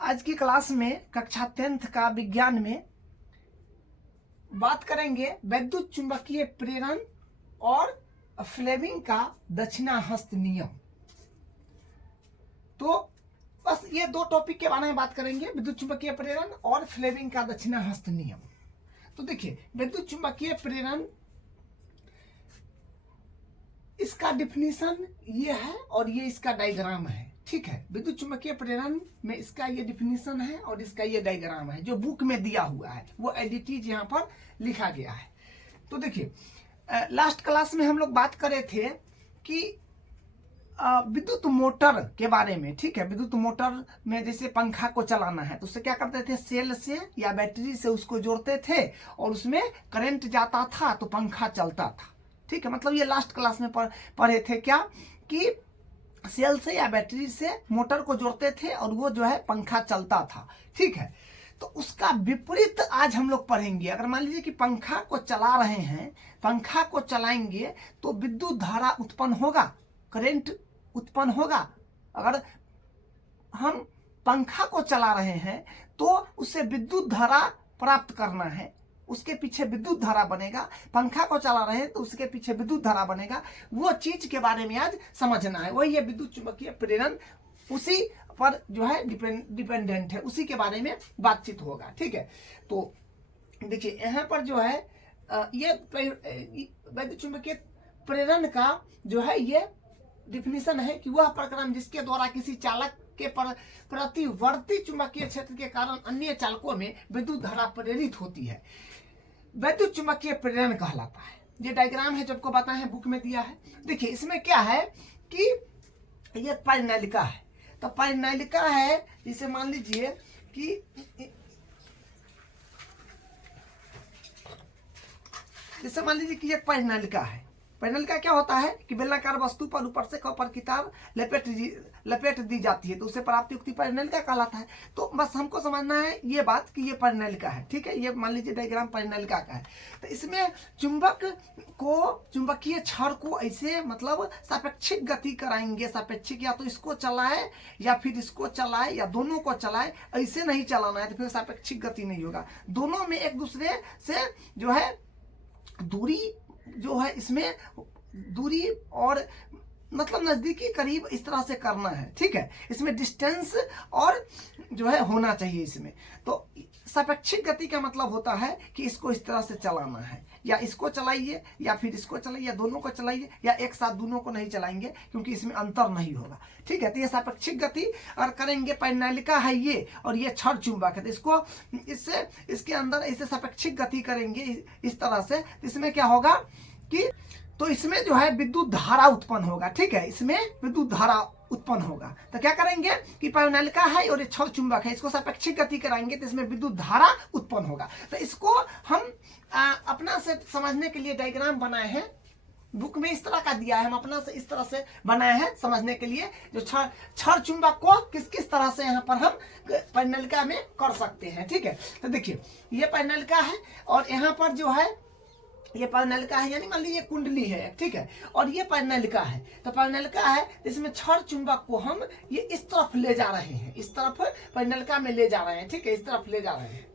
आज की क्लास में कक्षा 10th का विज्ञान में बात करेंगे वैद्युत चुंबकीय प्रेरण और फ्लेमिंग का दक्षिणाहस्त नियम। तो बस ये दो टॉपिक के बारे में बात करेंगे, विद्युत चुंबकीय प्रेरण और फ्लेमिंग का दक्षिणाहस्त नियम। तो देखिए, विद्युत चुंबकीय प्रेरण इसका डिफिनीशन ये है और ये इसका डायग्राम है। ठीक है, विद्युत चुंबकीय प्रेरण में इसका ये डिफिनीशन है और इसका ये डायग्राम है जो बुक में दिया हुआ है, वो एडिटिव यहाँ पर लिखा गया है। तो देखिए, लास्ट क्लास में हम लोग बात कर रहे थे कि विद्युत मोटर के बारे में। ठीक है, विद्युत मोटर में जैसे पंखा को चलाना है तो उससे क्या करते थे, सेल से या बैटरी से उसको जोड़ते थे और उसमें करंट जाता था तो पंखा चलता था। ठीक है, मतलब ये लास्ट क्लास में पढ़े थे क्या कि सेल से या बैटरी से मोटर को जोड़ते थे और वो जो है पंखा चलता था। ठीक है, तो उसका विपरीत आज हम लोग पढ़ेंगे। अगर मान लीजिए कि पंखा को चला रहे हैं, पंखा को चलाएंगे तो विद्युत धारा उत्पन्न होगा, करंट उत्पन्न होगा। अगर हम पंखा को चला रहे हैं तो उससे विद्युत धारा प्राप्त करना है, उसके पीछे विद्युत धारा बनेगा। पंखा को चला रहे हैं तो उसके पीछे विद्युत धारा बनेगा। वो चीज के बारे में आज समझना है। वही ये विद्युत चुंबकीय प्रेरण उसी पर जो है डिपेंडेंट है, उसी के बारे में बातचीत होगा। ठीक है, तो देखिए यहाँ पर जो है ये विद्युत चुंबकीय प्रेरण का जो है ये डिफिनीशन है कि वह प्रक्रम जिसके द्वारा किसी चालक के प्रतिवर्ती चुंबकीय क्षेत्र के कारण अन्य चालकों में विद्युत धारा प्रेरित होती है, वैद्युत चुंबकीय प्रेरण कहलाता है। ये डायग्राम है जो आपको बताया है, बुक में दिया है। देखिए, इसमें क्या है कि ये परिनालिका है। तो परिनालिका है, जिसे मान लीजिए कि जैसे मान लीजिए कि ये परिनालिका है। परिनालिका क्या होता है कि बेलनाकार वस्तु पर ऊपर से कॉपर की तार लपेट दी जाती है तो उसे प्राप्त युक्ति परिनालिका कहलाता है। तो बस हमको समझना है ये बात कि ये परिनालिका है। ठीक है, ये मान लीजिए डायग्राम परिनालिका का है। तो इसमें चुंबक को, चुंबकीय छड़ को ऐसे मतलब सापेक्षिक गति कराएंगे। सापेक्षिक, या तो इसको चलाए या फिर इसको चलाए या दोनों को चलाए, ऐसे नहीं चलाना है तो फिर सापेक्षिक गति नहीं होगा। दोनों में एक दूसरे से जो है दूरी जो है, इसमें दूरी और मतलब नजदीकी करीब इस तरह से करना है। ठीक है, इसमें डिस्टेंस और जो है होना चाहिए इसमें। तो सापेक्षिक गति का मतलब होता है कि इसको इस तरह से चलाना है, या इसको चलाइए या फिर इसको चलाइए या दोनों को चलाइए, या एक साथ दोनों को नहीं चलाएंगे क्योंकि इसमें अंतर नहीं होगा। ठीक है, तो ये सापेक्षिक गति और करेंगे। परिनालिका है ये और ये छड़ चुंबक है, तो इसको इससे इसके अंदर ऐसे सापेक्षिक गति करेंगे इस तरह से। इसमें क्या होगा कि तो इसमें जो है विद्युत धारा उत्पन्न होगा। ठीक है, इसमें विद्युत धारा उत्पन्न होगा। तो क्या करेंगे कि परिनालिका है और ये छड़ चुंबक है, इसको सापेक्षिक गति कराएंगे तो इसमें विद्युत धारा उत्पन्न होगा। तो इसको हम अपना से समझने के लिए डायग्राम बनाए हैं, बुक में इस तरह का दिया है, हम अपना से इस तरह से बनाए हैं समझने के लिए, जो छड़ चुंबक को किस किस तरह से यहाँ पर हम परिनालिका में कर सकते हैं। ठीक है, तो देखिए ये परिनालिका है और यहाँ पर जो है ये परिनालिका है, यानी मान लीजिए कुंडली है। ठीक है, और ये परिनालिका है। तो परिनालिका है, इसमें छड़ चुंबक को हम ये इस तरफ ले जा रहे हैं, इस तरफ परिनालिका में ले जा रहे हैं। ठीक है, इस तरफ ले जा रहे हैं,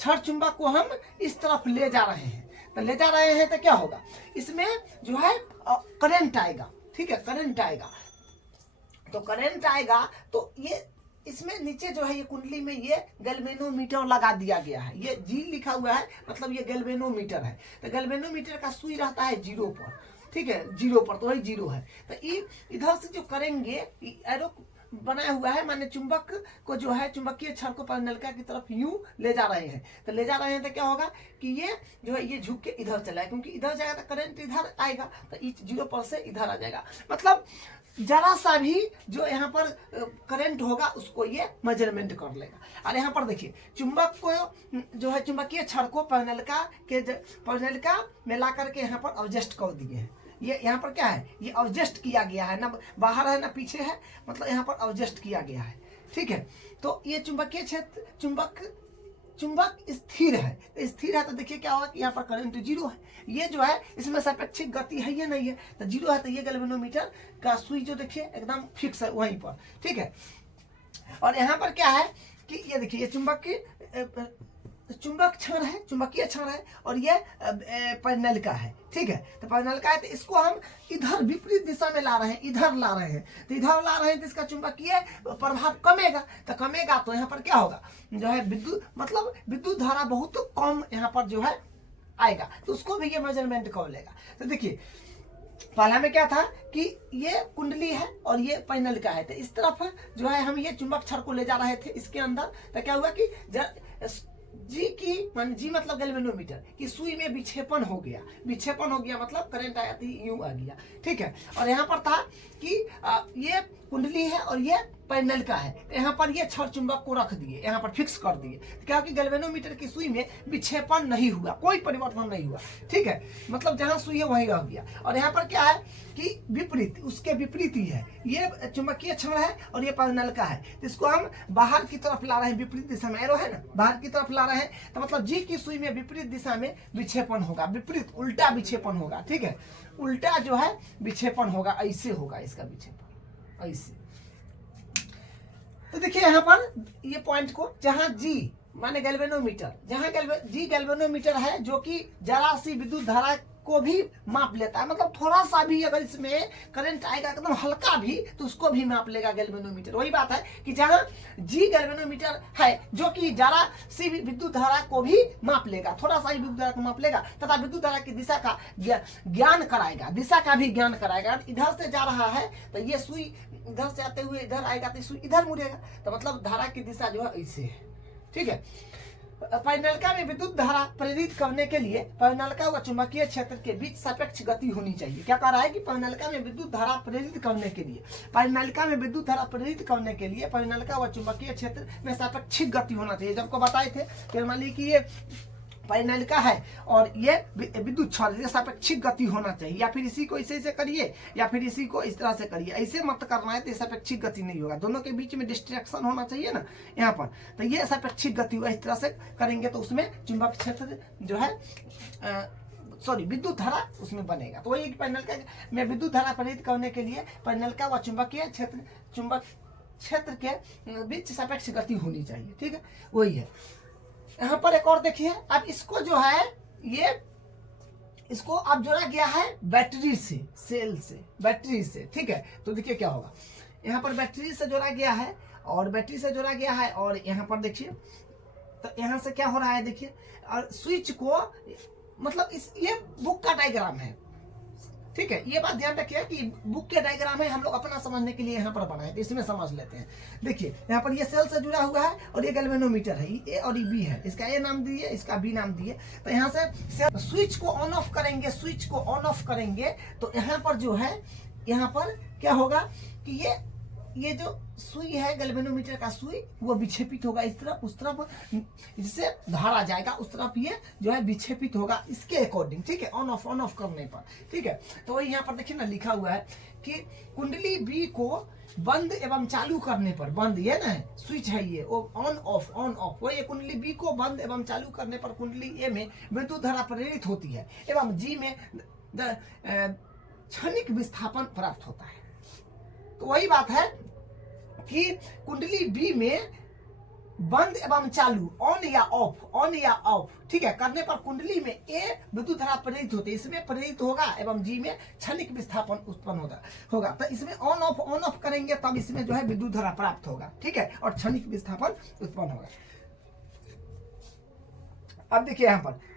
छड़ चुंबक को हम इस तरफ ले जा रहे हैं। तो ले जा रहे हैं तो क्या होगा, इसमें जो है करंट आएगा। ठीक है, करंट आएगा। तो करंट आएगा तो ये इसमें नीचे जो है ये कुंडली में ये गैल्वेनोमीटर लगा दिया गया है। ये जी लिखा हुआ है, मतलब ये गैल्वेनोमीटर है। तो गैल्वेनोमीटर का सुई रहता है 0 पर। ठीक है, 0 पर, तो वही 0 है। तो इधर से जो करेंगे, एरो बनाया हुआ है, माने चुंबक को जो है चुंबकीय छड़ को परिनालिका की तरफ यूं ले जा रहे हैं। तो ले जा रहे हैं तो क्या होगा कि ये जो है ये झुक के इधर चला है, क्योंकि इधर जाएगा तो करंट इधर आएगा, तो 0 पर से इधर आ जाएगा। मतलब जरा सा भी जो यहाँ पर करंट होगा उसको ये मेजरमेंट कर लेगा। और यहाँ पर देखिए चुंबक को जो है चुंबकीय छड़ को परिनालिका में ला करके यहाँ पर एडजस्ट कर दिए हैं। ये यहाँ पर क्या है, ये एडजस्ट किया गया है, ना बाहर है ना पीछे है, मतलब यहाँ पर एडजस्ट किया गया है। ठीक है, तो ये चुंबकीय क्षेत्र चुंबक स्थिर है। तो स्थिर है तो देखिए क्या होगा कि यहाँ पर करंट 0 है। ये जो है इसमें सापेक्षिक गति है, ये नहीं है, तो 0 है। तो ये गैल्वेनोमीटर का सुई जो देखिए एकदम फिक्स है वहीं पर। ठीक है, और यहाँ पर क्या है कि ये देखिए, ये चुंबक क्षण है, चुंबकीय क्षण है, और ये परिनलिका है। ठीक है, तो परिनलिका है, तो इसको हम इधर विपरीत दिशा में ला रहे हैं, इधर ला रहे हैं, तो इधर ला रहे हैं तो इसका चुंबकीय प्रभाव कमेगा। तो कमेगा तो यहाँ पर क्या होगा, जो है विद्युत, मतलब विद्युत धारा बहुत कम यहाँ पर जो है आएगा, तो उसको भी ये मेजरमेंट कर लेगा। तो देखिए पहला में क्या था कि ये कुंडली है और ये परिनलिका है, तो इस तरफ जो है हम ये चुंबक क्षण को ले जा रहे थे इसके अंदर, तो क्या हुआ कि जी मतलब गैल्वेनोमीटर की सुई में विक्षेपण हो गया, विक्षेपण हो गया मतलब करंट आया तो यूं आ गया। ठीक है, और यहाँ पर था कि ये कुंडली है और ये परिनलिका है, तो यहाँ पर ये क्षण चुंबक को रख दिए, यहाँ पर फिक्स कर दिए, क्योंकि गैल्वेनोमीटर की सुई में विक्षेपण नहीं हुआ, कोई परिवर्तन नहीं हुआ। ठीक है, मतलब जहाँ सुई है वहीं रह गया। और यहाँ पर क्या है कि विपरीत, उसके विपरीत ही है, ये चुंबकीय क्षण है और ये परिनलिका है, तो इसको हम बाहर की तरफ ला रहे हैं, विपरीत दिशा में एरो है ना, बाहर की तरफ ला रहे हैं, तो मतलब जी की सुई में विपरीत दिशा में विक्षेपण होगा, विपरीत उल्टा विक्षेपण होगा। ठीक है, उल्टा जो है विक्षेपण होगा, ऐसे होगा इसका विक्षेपण, ऐसे। तो देखिए यहाँ पर ये पॉइंट को, जहां जी माने गैल्वेनोमीटर, जहां जी गैल्वेनोमीटर है जो कि जरा सी विद्युत धारा को भी माप लेता है, मतलब थोड़ा सा भी अगर इसमें करंट आएगा एकदम हल्का भी तो उसको भी माप लेगा गैल्वेनोमीटर। वही बात है कि जहां जी गैल्वेनोमीटर है जो कि जरा सी विद्युत धारा को भी माप लेगा, थोड़ा सा ही विद्युत धारा को माप लेगा, तथा विद्युत धारा की दिशा का ज्ञान कराएगा, दिशा का भी ज्ञान कराएगा। इधर से जा रहा है तो ये सुई इधर से आते हुए इधर आएगा तो सुई इधर मुड़ेगा, तो मतलब धारा की दिशा जो है ऐसे है। ठीक है, परिनलिका में विद्युत धारा प्रेरित करने के लिए परिनलिका व चुंबकीय क्षेत्र के बीच सापेक्ष गति होनी चाहिए। क्या कह रहा है कि परिनलिका में विद्युत धारा प्रेरित करने के लिए, परिनलिका में विद्युत धारा प्रेरित करने के लिए परिनलिका व चुंबकीय क्षेत्र में सापेक्षिक गति होना चाहिए। जब को बताए थे कि मान लीजिए कि ये परिनलिका है और ये विद्युत क्षण, सापेक्षिक गति होना चाहिए, या फिर इसी को ऐसे करिए या फिर इसी को इस तरह से करिए, ऐसे मत करना है तो सापेक्षिक गति नहीं होगा, दोनों के बीच में डिस्ट्रैक्शन होना चाहिए ना यहाँ पर, तो ये सापेक्षिक गति हुआ। इस तरह से करेंगे तो उसमें चुंबक क्षेत्र जो है विद्युत धारा उसमें बनेगा। तो वही परिनलिका में विद्युत धारा प्रेरित करने के लिए परिनलिका व चुंबकीय क्षेत्र, चुंबक क्षेत्र के बीच सापेक्ष गति होनी चाहिए। ठीक है, वही है। यहाँ पर एक और देखिए, अब इसको जो है ये इसको अब जोड़ा गया है बैटरी से, सेल से, बैटरी से। ठीक है, तो देखिए क्या होगा, यहाँ पर बैटरी से जोड़ा गया है और बैटरी से जोड़ा गया है, और यहाँ पर देखिए तो यहाँ से क्या हो रहा है देखिए, और स्विच को मतलब ये बुक का डायग्राम है। ठीक है, ये बात ध्यान रखिए कि बुक के डायग्राम है, हम लोग अपना समझने के लिए यहाँ पर बनाए, तो इसमें समझ लेते हैं। देखिए यहाँ पर ये सेल से जुड़ा हुआ है और ये गैल्वेनोमीटर है, ए और ये बी है, इसका ए नाम दिए, इसका बी नाम दिए। तो यहाँ से स्विच को ऑन ऑफ करेंगे, स्विच को ऑन ऑफ करेंगे तो यहाँ पर जो है, यहाँ पर क्या होगा कि ये जो सुई है गैल्वेनोमीटर का सुई, वो विक्षेपित होगा इस तरफ उस तरफ, जिससे धारा जाएगा उस तरफ, ये जो है विक्षेपित होगा इसके अकॉर्डिंग। ठीक है, ऑन ऑफ करने पर। ठीक है, तो वही यहाँ पर देखिए ना लिखा हुआ है कि कुंडली बी को बंद एवं चालू करने पर, बंद ये ना है स्विच है, ये ऑन ऑफ, वही कुंडली बी को बंद एवं चालू करने पर कुंडली ए में विद्युत धारा प्रेरित होती है एवं जी में क्षणिक विस्थापन प्राप्त होता है। तो वही बात है कि कुंडली बी में बंद एवं चालू, ऑन या ऑफ, ठीक है, करने पर कुंडली में ए विद्युत धारा प्रेरित होती है, इसमें प्रेरित होगा एवं जी में क्षणिक विस्थापन उत्पन्न होगा। तो इसमें ऑन ऑफ करेंगे तब इसमें जो है विद्युत धारा प्राप्त होगा। ठीक है, और क्षणिक विस्थापन उत्पन्न होगा। अब देखिए यहाँ पर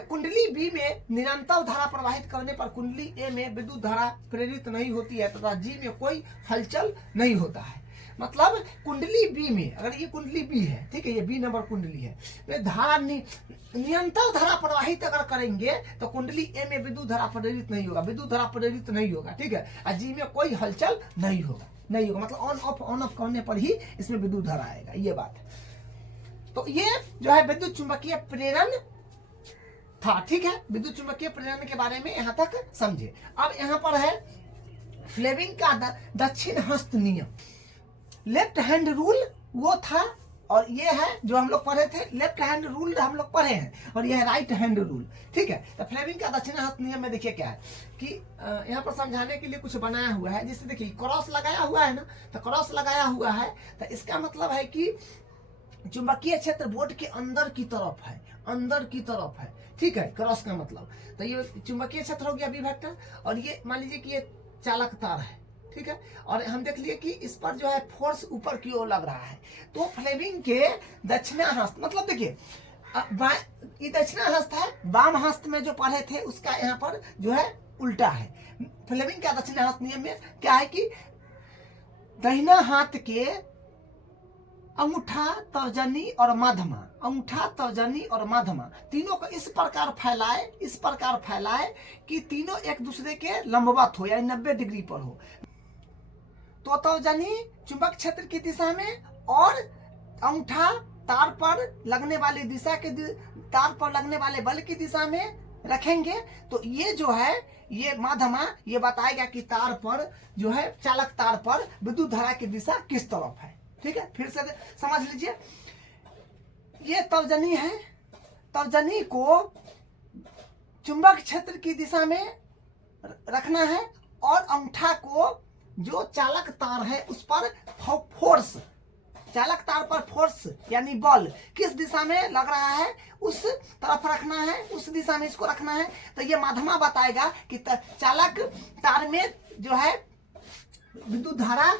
कुंडली बी में निरंतर धारा प्रवाहित करने पर कुंडली ए में विद्युत धारा प्रेरित नहीं होती है तथा जी में कोई हलचल नहीं होता है। मतलब कुंडली बी में, अगर ये कुंडली बी है, ठीक है, ये बी नंबर कुंडली है, तो धारा निरंतर धारा प्रवाहित अगर करेंगे तो कुंडली ए में विद्युत धारा प्रेरित नहीं होगा, विद्युत धारा प्रेरित नहीं होगा। ठीक है, और जी में कोई हलचल नहीं होगा, मतलब ऑन ऑफ करने पर ही इसमें विद्युत धारा आएगा, ये बात है। तो ये जो है विद्युत चुंबकीय प्रेरण था। ठीक है, विद्युत चुंबकीय प्रेरण के बारे में यहाँ तक समझे। अब यहाँ पर है फ्लेमिंग का दक्षिण हस्त नियम, लेफ्ट हैंड रूल वो था, और ये है जो हम लोग पढ़े थे लेफ्ट हैंड रूल हम लोग पढ़े हैं, और ये है राइट हैंड रूल। ठीक है, तो फ्लेमिंग का दक्षिणाहस्त नियम में देखिए क्या है कि यहाँ पर समझाने के लिए कुछ बनाया हुआ है, जिससे देखिए क्रॉस लगाया हुआ है ना, तो क्रॉस लगाया हुआ है तो इसका मतलब है कि चुंबकीय क्षेत्र बोर्ड के अंदर की तरफ है, अंदर की तरफ है। ठीक है, क्रॉस का मतलब, तो ये चुंबकीय क्षेत्र हो गया बी वेक्टर, और ये मान लीजिए कि ये चालक तार है। ठीक है, और हम देख लिए कि इस पर जो है फोर्स ऊपर की ओर लग रहा है। तो फ्लेमिंग के दक्षिणाहस्त मतलब देखिए ये दक्षिणाहस्त है, वाम हस्त में जो पढ़े थे उसका यहाँ पर जो है उल्टा है। फ्लेमिंग का दक्षिणाहस्त नियम में क्या है कि दाहिना हाथ के अंगूठा, तर्जनी और मध्यमा, अंगूठा, तर्जनी और मध्यमा तीनों को इस प्रकार फैलाए, इस प्रकार फैलाए कि तीनों एक दूसरे के लंबवत हो, यानी 90 डिग्री पर हो। तो तर्जनी चुंबक क्षेत्र की दिशा में और अंगूठा तार पर लगने वाली दिशा के तार पर लगने वाले बल की दिशा में रखेंगे। तो ये जो है ये मध्यमा ये बताएगा कि तार पर जो है चालक तार पर विद्युत धारा की दिशा किस तरफ है। ठीक है, फिर से समझ लीजिए, ये तर्जनी है, तर्जनी को चुंबक क्षेत्र की दिशा में रखना है और अंगूठा को जो चालक तार है उस पर फोर्स, चालक तार पर फोर्स यानी बल किस दिशा में लग रहा है उस तरफ रखना है, उस दिशा में इसको रखना है। तो ये मध्यमा बताएगा कि चालक तार में जो है विद्युत धारा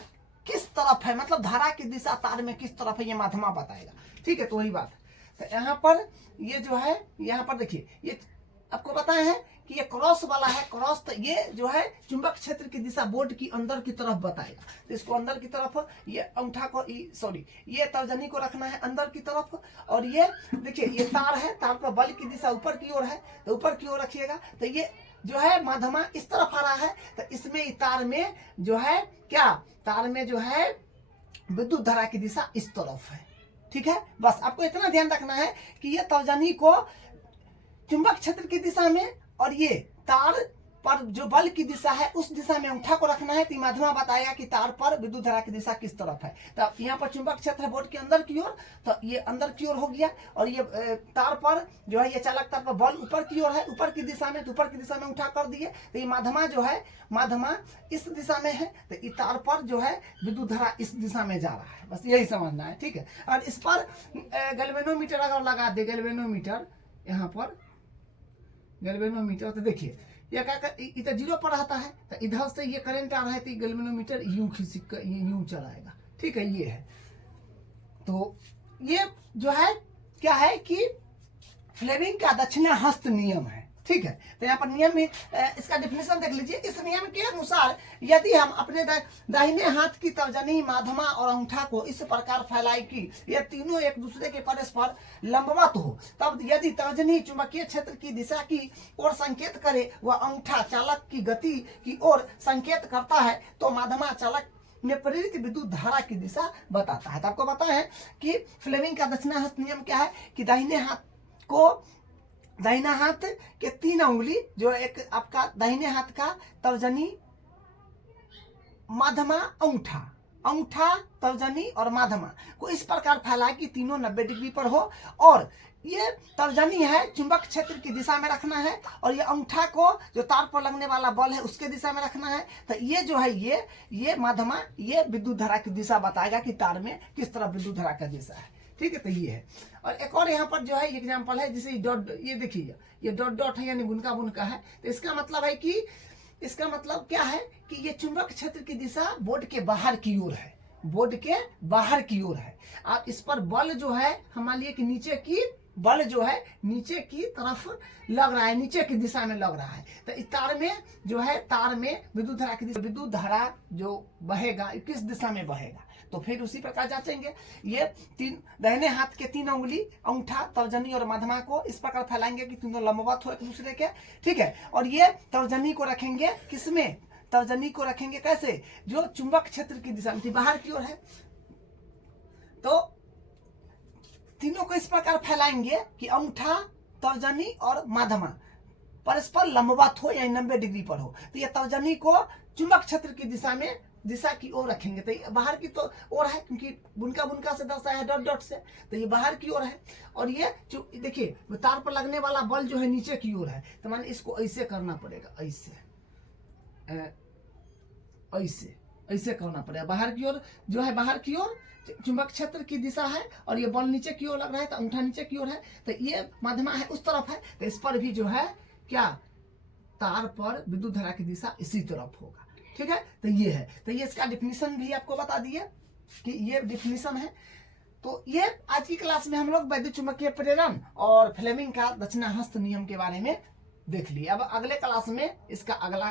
किस तरफ है, मतलब धारा की दिशा तार में किस तरफ है, ये मध्यमा बताएगा। ठीक है, तो वही बात। तो यहाँ पर ये जो है, यहाँ पर देखिए ये आपको पता है कि ये क्रॉस वाला है, क्रॉस, तो ये जो है चुंबक क्षेत्र की दिशा बोर्ड की अंदर की तरफ बताएगा। तो इसको अंदर की तरफ, ये अंगूठा को सॉरी ये तर्जनी को रखना है अंदर की तरफ, और ये देखिए ये तार है, तार पर बल की दिशा ऊपर की ओर है, तो ऊपर की ओर रखिएगा। तो ये जो है मध्यमा इस तरफ आ रहा है, तो इसमें तार में जो है क्या, तार में जो है विद्युत धारा की दिशा इस तरफ है। ठीक है, बस आपको इतना ध्यान रखना है कि ये तर्जनी को चुंबक क्षेत्र की दिशा में और ये तार पर जो बल की दिशा है उस दिशा में अंगूठा को रखना है। तो मध्यमा बताएगा कि तार पर विद्युत धारा की दिशा किस तरफ है। तो यहाँ पर चुंबक क्षेत्र है बोर्ड के अंदर की ओर, तो ये अंदर की ओर हो गया, और ये तार पर जो है ये चालक तार पर बल ऊपर की ओर है, ऊपर की दिशा में, तो ऊपर की दिशा में अंगूठा कर दिए। तो ये मध्यमा जो है, मध्यमा इस दिशा में है, तो इस तार पर जो है विद्युत धारा इस दिशा में जा रहा है, बस यही समझना है। ठीक है, और इस पर गैल्वेनोमीटर अगर लगा दे, गैल्वेनोमीटर यहाँ पर गैल्वेनोमीटर, तो देखिए ये क्या इधर जीरो पर रहता है, तो इधर से ये करंट आ रहा है, तो गैल्वेनोमीटर यूं चलाएगा। ठीक है, ये है। तो ये जो है क्या है कि फ्लेमिंग का दक्षिणाहस्त नियम है। ठीक है, तो यहाँ पर नियम में इसका डेफिनेशन देख लीजिए। इस नियम के अनुसार यदि हम अपने दाहिने हाथ की तर्जनी, मध्यमा और अंगूठा को इस प्रकार फैलाए कि ये तीनों एक दूसरे के परस्पर लंबवत हो, तब यदि तर्जनी चुंबकीय क्षेत्र की दिशा की ओर संकेत करे व अंगूठा चालक की गति की ओर संकेत करता है, तो मध्यमा चालक में प्रेरित विद्युत धारा की दिशा बताता है। तो आपको पता है कि फ्लेमिंग का दक्षिणाहस्त नियम क्या है कि दाहिना हाथ के 3 उंगली जो एक आपका दाहिने हाथ का तर्जनी, मध्यमा, अंगूठा, अंगूठा, तर्जनी और मध्यमा को इस प्रकार फैलाए कि तीनों 90 डिग्री पर हो, और ये तर्जनी है चुंबक क्षेत्र की दिशा में रखना है, और ये अंगूठा को जो तार पर लगने वाला बल है उसके दिशा में रखना है। तो ये जो है ये मध्यमा ये विद्युत धारा की दिशा बताएगा कि तार में किस तरह विद्युत धारा का दिशा है। ठीक है, तो ये है। और एक और यहाँ पर जो है एग्जाम्पल है, जैसे डॉट, ये देखिए ये डॉट डॉट है यानी बुनका बुनका है। तो इसका मतलब है कि इसका मतलब क्या है कि ये चुंबक क्षेत्र की दिशा बोर्ड के बाहर की ओर है, बोर्ड के बाहर की ओर है। और इस पर बल जो है हम मान लिए कि नीचे की बल जो है नीचे की तरफ लग रहा है, नीचे की दिशा में लग रहा है। तो इस तार में जो है, तार में विद्युत धारा की दिशा, विद्युत धारा जो बहेगा किस दिशा में बहेगा, तो फिर उसी प्रकार जांचेंगे। ये दाहिने हाथ के 3 उंगली, अंगूठा, तर्जनी और मध्यमा को इस प्रकार फैलाएंगे कि तीनों लंबवत हो एक दूसरे के। ठीक है, और ये तर्जनी को रखेंगे किसमें, तर्जनी को रखेंगे कैसे, जो चुंबक क्षेत्र की दिशा में बाहर की ओर है। तो तीनों को इस प्रकार फैलाएंगे कि अंगूठा, तर्जनी और मध्यमा परस्पर लंबवत हो यानी 90 डिग्री पर हो। तो ये तर्जनी को चुंबक क्षेत्र की दिशा में दिशा की ओर रखेंगे तो ये बाहर की तो ओर है, क्योंकि बुनका बुनका से दर्शाया है डॉट डॉट से, तो ये बाहर की ओर है। और ये जो देखिए तार पर लगने वाला बल जो है नीचे की ओर है, तो माने इसको ऐसे करना पड़ेगा, ऐसे ऐसे ऐसे करना पड़ेगा। बाहर की ओर जो है, बाहर की ओर चुंबक क्षेत्र की दिशा है, और ये बल नीचे की ओर लग रहा है, तो अंगूठा नीचे की ओर है, तो ये माध्यमा है उस तरफ है, तो इस पर भी जो है क्या, तार पर विद्युत धारा की दिशा इसी तरफ होगा। ठीक है, तो ये है, तो ये इसका डिफिनीशन भी आपको बता दिए कि ये डिफिनीशन है। तो ये आज की क्लास में हम लोग वैद्युत चुंबकीय प्रेरण और फ्लेमिंग का दक्षिणाहस्त नियम के बारे में देख लिए। अब अगले क्लास में इसका अगला